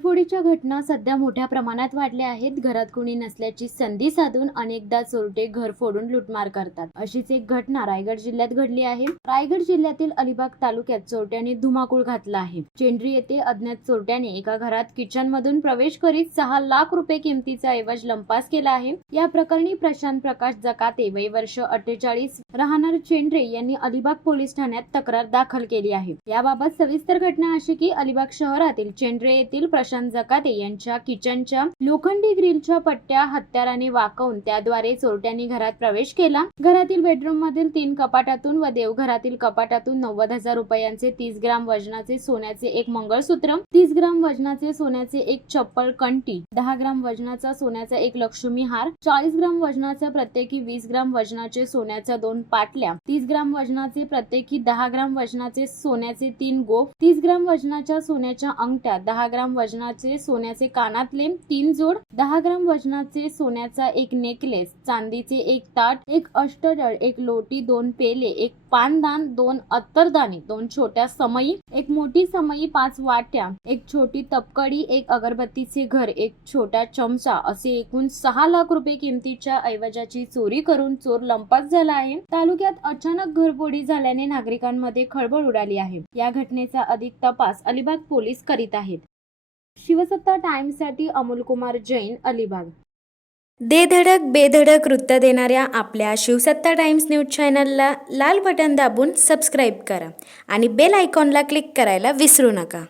घरफोडीच्या घटना सध्या मोठ्या प्रमाणात वाढल्या आहेत। घरात कोणी नसल्याची संधी साधून अनेकदा चोरटे घर फोडून लूटमार करतात। अशीच एक घटना रायगड जिल्ह्यात घडली आहे। रायगड जिल्ह्यातील अलिबाग तालुक्यात चोरट्यांनी धुमाकूळ घातला आहे। चेंडरी येथे अज्ञात चोरट्याने एका घरात किचन मधून प्रवेश करीत 6 लाख रुपये किमतीचा ऐवज लंपास केला आहे। या प्रकरणी प्रशांत प्रकाश जकाते वय वर्ष 48 राहणार चेंडरे यांनी अलिबाग पोलीस ठाण्यात तक्रार दाखल केली आहे। याबाबत सविस्तर घटना अशी की अलिबाग शहरातील चेंडरे येथील प्रशांत जकाते यांच्या किचनच्या लोखंडी ग्रिलच्या पट्ट्या हत्याराने वाकवून त्याद्वारे चोरट्यांनी घरात प्रवेश केला। घरातील बेडरूम मधील 3 कपाटातून व देवघरातील कपाटातून 90,000 रुपयांचे 30 ग्राम वजनाचे सोन्याचे एक मंगळसूत्र, 30 ग्राम वजनाचे सोन्याचे एक चप्पल कंठी, 10 ग्राम वजनाचा सोन्याचा एक लक्ष्मी हार, 40 ग्राम वजनाचा प्रत्येकी 20 ग्राम वजनाचे सोन्याच्या 2 पाटल्या, 30 ग्राम वजनाचे प्रत्येकी 10 ग्राम वजनाचे सोन्याचे 3 गोफ, 30 ग्राम वजनाच्या सोन्याच्या अंगठ्या, 10 ग्राम वजनाचे सोन्याचे कानातले 3 जोड, 10 ग्राम वजनाचे सोन्याचा एक नेकलेस, चांदीचे एक ताट, एक अष्टदळ, एक लोटी, 2 पेले, एक पानदान, 2 अत्तरदाणी, 2 छोट्या समई, एक मोठी समई, 5 वाट्या, एक छोटी तपकडी, एक अगरबत्तीचे घर, एक छोटा चमचा असे एकूण 6 लाख रुपये किमतीच्या ऐवजाची चोरी करून चोर लंपास झाला आहे। तालुक्यात अचानक घरफोडी झाल्याने नागरिकांमध्ये खळबळ उडाली आहे। या घटनेचा अधिक तपास अलिबाग पोलीस करीत आहेत। शिवसत्ता टाइम्ससाठी अमोल कुमार जैन, अलिबाग। दे धडक बेधडक वृत्त देणाऱ्या आपल्या शिवसत्ता टाइम्स न्यूज चॅनलला लाल बटन दाबून सबस्क्राईब करा आणि बेल आयकॉनला क्लिक करायला विसरू नका।